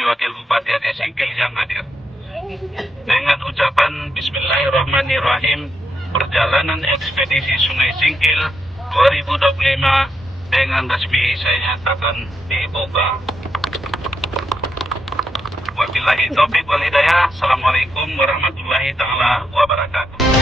kami Wakil Bupati Aceh Singkil yang hadir. Dengan ucapan Bismillahirrahmanirrahim, perjalanan ekspedisi Sungai Singkil 2025 dengan resmi saya nyatakan dibuka. Wabillahi taufiq wal hidayah. Assalamualaikum warahmatullahi taala wabarakatuh.